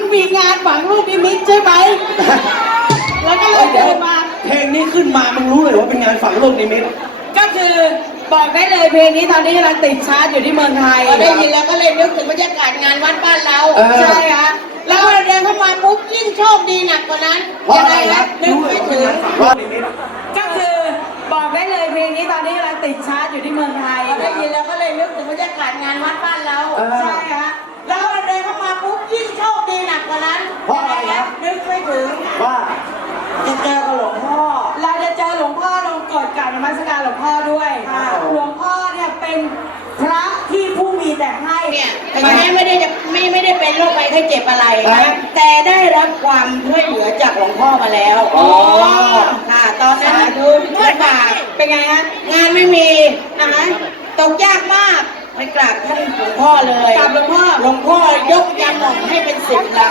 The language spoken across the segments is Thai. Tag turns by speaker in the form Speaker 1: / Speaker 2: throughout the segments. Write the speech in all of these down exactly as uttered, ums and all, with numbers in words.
Speaker 1: มีงานฝังลูกนิมิตใช่ไหมแล้วก็เลยเดินมา
Speaker 2: เพลงนี้ขึ้นมามึงรู้เลยว่าเป็นงานฝังลูกนิมิต
Speaker 1: ก็คือบอกได้เลยเพลงนี้ตอนนี้กำลังติดชาร์ตอยู่ที่เมืองไทย
Speaker 3: ได้ยินแล้วก็เลยนึกถึงบรรยากาศงานวัดบ้านเรา
Speaker 1: ใช่ค่ะ
Speaker 3: แล้วพอเดินเข้ามาปุ๊บยิ่งโชคดีหนักกว่านั้น
Speaker 2: ยังไงครับนึกไม่ถึงว่า
Speaker 1: ก็คือบอกได้เลยเพลงนี้ตอนนี้กำลังติดชาร์ตอยู่ที่เมืองไทย
Speaker 3: ได้ยินแล้วก็เลยนึกถึงบรรยากาศงานวัดบ้านเรา
Speaker 1: ใช่ค่ะ
Speaker 3: แล้วพอเดินเข้ามาปุ๊บยิ่งโชคดีหนักกว่านั้น
Speaker 2: เพราะอะไรครับ
Speaker 3: นึกไม่ถึง
Speaker 2: ว่า
Speaker 3: จะเจอกับหลวงพ่อ
Speaker 1: เราจะเจอหลวงพ่อลงกฎกราบนมัสการหลวงพ่อด้วยหลวงพ่อเนี่ยเป็นพระที่ผู้มีแต่ให้
Speaker 3: เนี่ยถึงแม้ไม่ได้จะไม่ไม่ได้เป็นโรคภัยไข้เจ็บอะไรนะแต่ได้รับความช่วยเหลือจากหลวงพ่อมาแล้ว
Speaker 1: อ๋อ
Speaker 3: ค่ะตอนนั้นลำบาก
Speaker 1: เป็นไงฮะ
Speaker 3: งานไม่มีนะคะตกยากมากไปกราบท่านหลวงพ่อเลย
Speaker 1: กราบหลวงพ่อ
Speaker 3: หลวงพ่อยกยาหม่องให้เป็นสิบลัง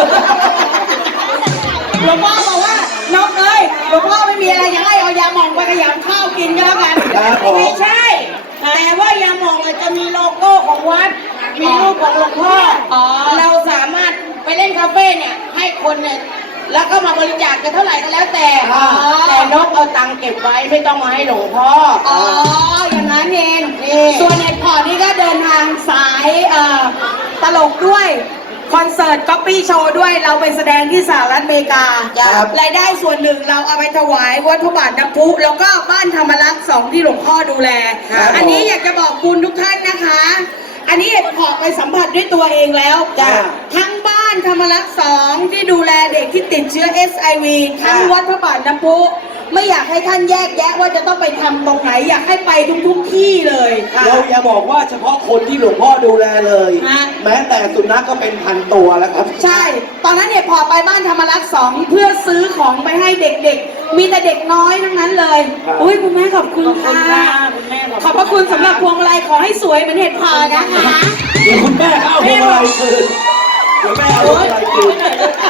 Speaker 1: หลวงพ่อบอกว่าน้องเอ้ยหลวงพ่อไม่มีอะไรอย่างไรเอายาหม่องไปขยำข้าวกินก็แล้วกัน
Speaker 3: ไม่ใช่แต่ว่ายาหม่องจะมีโลโก้ของวัดมีรูปของหลวงพ่อเราสามารถไปเล่นคาเฟ่เนี่ยให้คนเนี่ยแล้วก็มาบริจาคกันเท่าไหร่ก็แล้วแต่แต่นกเอาตังค์เก็บไว้ไม่ต้องมาให้หลวงพ่อ
Speaker 1: อ๋ออย่างนั้นเองส่วนในพอนี่ก็เดินทางสายตลกด้วยคอนเสิร์ตก๊อปปี้โชว์ด้วยเราไปแสดงที่สหรัฐอเมริการายได้ส่วนหนึ่งเราเอาไปถวายวัดพระบาทน้ำพุแล้วก็บ้านธรรมรักษ์สองที่หลวงพ่อดูแลอันนี้อยากจะบอกคุณทุกท่านนะคะอันนี้ขอไปสัมผัสด้วยตัวเองแล้วทั้งบ้านธรรมรักษ์สองที่ดูแลเด็กที่ติดเชื้อ เอส ไอ วี ทั้งวัดพระบาทน้ำพุไม่อยากให้ท่านแยกแยะว่าจะต้องไปทำตรงไหนอยากให้ไปทุกทุกที่เลย
Speaker 2: เราอย่าบอกว่าเฉพาะคนที่หลวงพ่อดูแลเลยแม้แต่สุนัขก็เป็นพันตัวแล้วครับ
Speaker 1: ใช่ตอนนั้นเนี่ยพอไปบ้านธรรมรักษ์สองเพื่อซื้อของไปให้เด็กๆมีแต่เด็กน้อยทั้งนั้นเลยอุ้ยคุณแม่ขอบคุณค่ะขอบพระคุณสำหรับพวงมาลัยขอให้สวยเหมือนเห็ดพานะคะ
Speaker 2: เดี๋ยวคุณแม่เอาพวงมาลัยคืนเดี๋ยวแม่เอาพวงมาลัยคืน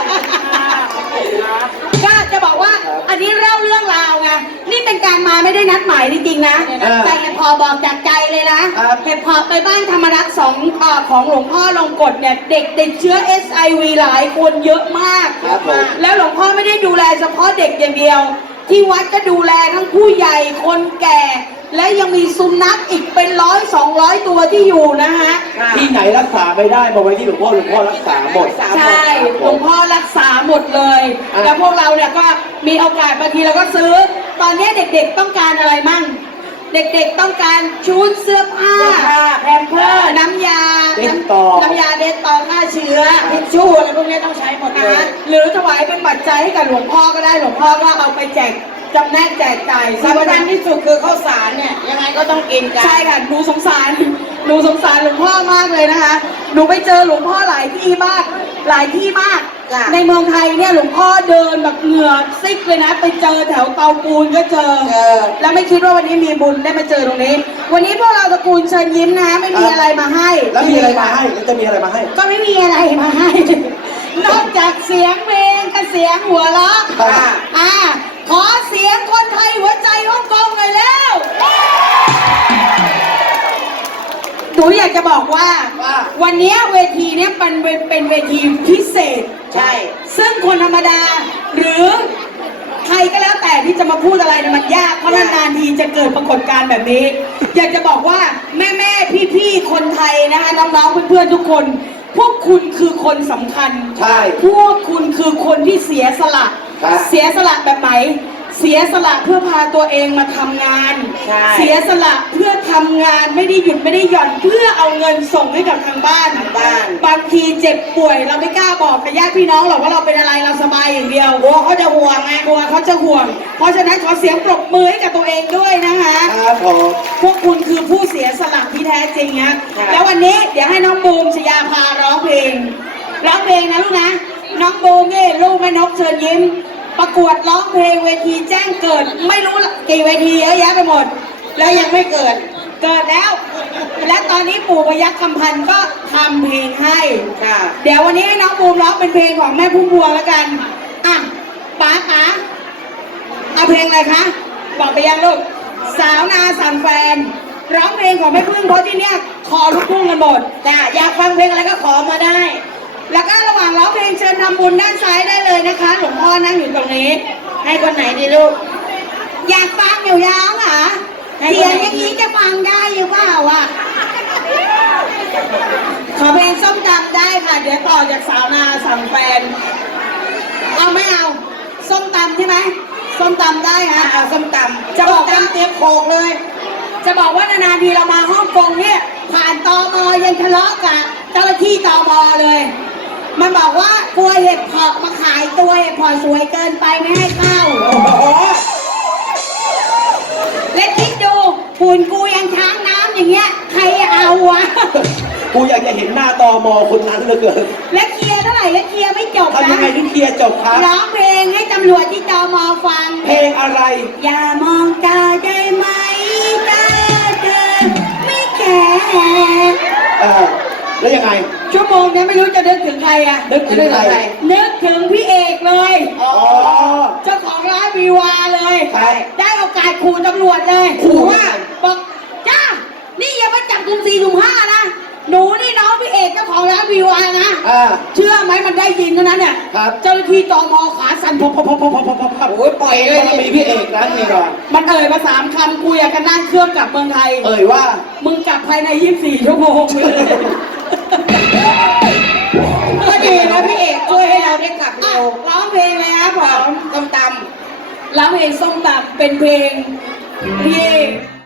Speaker 1: ก็จะบอกว่าอันนี้เล่าเรื่องราวไงนี่เป็นการมาไม่ได้นัดหมายจริงๆนะแต่เห็ดพอบอกจากใจเลยนะเห็ดพอไปบ้านธรรมรักษ์สองของหลวงพ่อลงกฎเนี่ยเด็กติดเชื้อ เอส ไอ วี หลายคนเยอะมากแล้วหลวงพ่อไม่ได้ดูแลเฉพาะเด็กอย่างเดียวที่วัดก็ดูแลทั้งผู้ใหญ่คนแก่และยังมีสุนัขอีกเป็นร้อยสองร้อยตัวที่อยู่นะฮะ
Speaker 2: ที่ไหนรักษาไม่ได้มาไว้ที่หลวงพ่อหลวงพ่อรักษาหมด
Speaker 1: ใช่หลวงพ่อรักษาหมดเลยแล้วพวกเราเนี่ยก็มีโอกาสบางทีเราก็ซื้อตอนนี้เด็กๆต้องการอะไรมั่งเด็กๆต้องการชุดเสื้อผ้า
Speaker 3: แพมเพิร์ส
Speaker 1: น้ำยาน้ำยาเดตตอฆ่าเชื้อ
Speaker 3: ทิชชู่อะไรพวกนี้ต้องใช้หมดเลย
Speaker 1: หรือถวายเป็นปัจจัยให้กับหลวงพ่อก็ได้หลวงพ่อก็เอาไปแจกจำแนกแจกจ่าย
Speaker 3: สำคัญที่สุดคือข้าวสารเนี่ยยังไงก็ต้องกินกัน
Speaker 1: ใช่ค่ะหนูสงสารหนูสงสารหลวงพ่อมากเลยนะคะหนูไปเจอหลวงพ่อหลายที่มากหลายที่มากในเมืองไทยเนี่ยหลวงพ่อเดินแบบเหงื่อซิกเลยนะไปเจอแถวเตาปูนก็เจอแล้วไม่คิดว่าวันนี้มีบุญได้มาเจอตรงนี้วันนี้พวกเราตระกูลเชิญยิ้มนะไม่มีอะไรมาให้
Speaker 2: แล้วมีอะไรมาให้แล้วจะมีอะไรมาให้
Speaker 1: ก็ไม่มีอะไรมาให้นอกจากเสียงเพลงกับเสียงหัวเราะอ่าขอเสียงคนไทยหัวใจฮ่องกงหน่อยแล้วหนูอยากจะบอกว่าวันนี้เวทีนี้เป็นเป็นเวทีพิเศษ
Speaker 3: ใช่
Speaker 1: ซึ่งคนธรรมดาหรือใครก็แล้วแต่ที่จะมาพูดอะไรเนี่ยมันยากเพราะนานๆทีจะเกิดปรากฏการณ์แบบนี้อยากจะบอกว่าแม่ๆพี่ๆคนไทยนะคะน้องๆเพื่อนๆทุกคนพวกคุณคือคนสำคัญ
Speaker 2: ใช่
Speaker 1: พวกคุณคือคนที่เสียสละเสียสละแบบไหนเสียสละเพื่อพาตัวเองมาทำงานเสียสละเพื่อทำงานไม่ได้หยุดไม่ได้หย่อนเพื่อเอาเงินส่งให้กับทางบ้านบางทีเจ็บป่วยเราไม่กล้าบอกกับญาติพี่น้องหรอกว่าเราเป็นอะไรเราสบายอย่างเดียว
Speaker 3: กลัวเขาจะห่วงไง
Speaker 1: กลัวเขาจะห่วงเพราะฉะนั้นขอเสียงปรบมือให้กับตัวเองด้วยนะคะ
Speaker 2: ครับผม
Speaker 1: พวกคุณคือผู้เสียสละที่แท้จริงนะแล้ววันนี้เดี๋ยวให้น้องบูมชยาภาร้องเพลงร้องเพลงนะลูกนะน้องบูมนี่ลูกแม่นกเชิญยิ้มประกวดร้องเพลงเวทีแจ้งเกิดไม่รู้กี่เวทีเยอะแยะไปหมด
Speaker 3: แล้วยังไม่เกิด
Speaker 1: เกิดแล้วและตอนนี้ปู่พยัคฆ์คำพันธ์ก็ทำเพลงให้เดี๋ยววันนี้ให้น้องบูมร้องเป็นเพลงของแม่พุ่มพวงแล้วกันอ่ะป๋าป๋าเอาเพลงอะไรคะบอกไปยังลูกสาวนาสั่งแฟนร้องเพลงของแม่พึ่งเพราะที่เนี้ยคอลูกทุ่งกันหมด
Speaker 3: แต่อยากฟังเพลงอะไรก็ขอมาได้
Speaker 1: แล้วก็ระหว่างร้องเพลงเชิญทำบุญด้านซ้ายได้เลยนะคะ หลวงพ่อนั่งอยู่ตรงนี้
Speaker 3: ให้คนไหนดีลูก
Speaker 1: อยากฟังอยู่ยังเหรอ
Speaker 3: ให้
Speaker 1: เสี
Speaker 3: ค
Speaker 1: ย
Speaker 3: น
Speaker 1: ง
Speaker 3: ไหน
Speaker 1: อย่างนี้จะฟังได้หรือเปล่าอ่ะขอเพลงส้มตำได้ค่ะ เดี๋ยวต่อจากสาวนาสั่งแฟน เอาไม่เอา ส้มตำใช่ไหมส้มตำได้ฮะ
Speaker 3: เอาส้มตำ
Speaker 1: จะบอกว่า
Speaker 3: ส้มตำเตรียมโขกเลย
Speaker 1: จะบอกว่านานๆทีเรามาฮ่องกงเนี่ย ผ่านตมยังทะเลาะกับเจ้าหน้าที่ตมเลย มันบอกว่ากลัวเห็ดเพาะมาขายตัวเห็ดเพาะสวยเกินไปไม่ให้เข้า
Speaker 3: โอ้โห
Speaker 1: และคิดดูหุ่นกูยังช้างน้ำอย่างเงี้ย ใครเอาวะ
Speaker 2: กูอยากจะเห็นหน้าตอมอคนนั้นเหลือเกิน
Speaker 1: และเคลียร์เท่าไหร่และเคลียร์ไม่จบ
Speaker 2: ทำยั
Speaker 1: นะ
Speaker 2: งไงถึงเคลียร์จบครับ
Speaker 1: ร้องเพลงให้ตำรวจที่ตมฟัง
Speaker 2: เพลงอะไร
Speaker 1: อย่ามองตาได้ไหมตาเธอไม่แก่
Speaker 2: เออแล้วยังไง
Speaker 1: ชั่วโมงนี้ไม่รู้จะนึกถึงใครอะ
Speaker 2: นึกถึงใคร
Speaker 1: นึกถึงพี่เอกเลย
Speaker 2: อ๋อ
Speaker 1: เจ้าของร้านวีวาเลย
Speaker 2: ใช่
Speaker 1: ได้โอกาสขู่ตำรวจเลย
Speaker 2: ขู่
Speaker 1: ว่าบอกจ้า นี่อย่ามาจับกลุ่มสี่กลุ่มห้านะ หนูนี่น้องพี่เอกเจ้าของร้านวีวานะ
Speaker 2: อ่า
Speaker 1: เชื่อไหมมันได้ยินเท่านั้นเนี่ย
Speaker 2: ครับ
Speaker 1: เจ้าหน้าที่ตมขาสั่นพบพบพบพบพบพบพบ
Speaker 3: โอ้ยปล่อยเลย
Speaker 2: มันมีพี่เอกร้านนี้ก่อน
Speaker 1: มันเอ่ยมาสามคำกูอยากจะนั่งเครื่องกลับเมืองไทย
Speaker 2: เอ่ยว่า
Speaker 1: มึงกลับภายในยี่สิบสี่ชั่วโมงเลย
Speaker 3: ก็ดีนะพี่เอกช่วยให้เราได้กลับ
Speaker 1: อ่ะ
Speaker 3: เร็ว
Speaker 1: ร้องเพลงเลยครับผม
Speaker 3: ส้มต
Speaker 1: ร้องเพลงส้มตำเป็นเพลงที่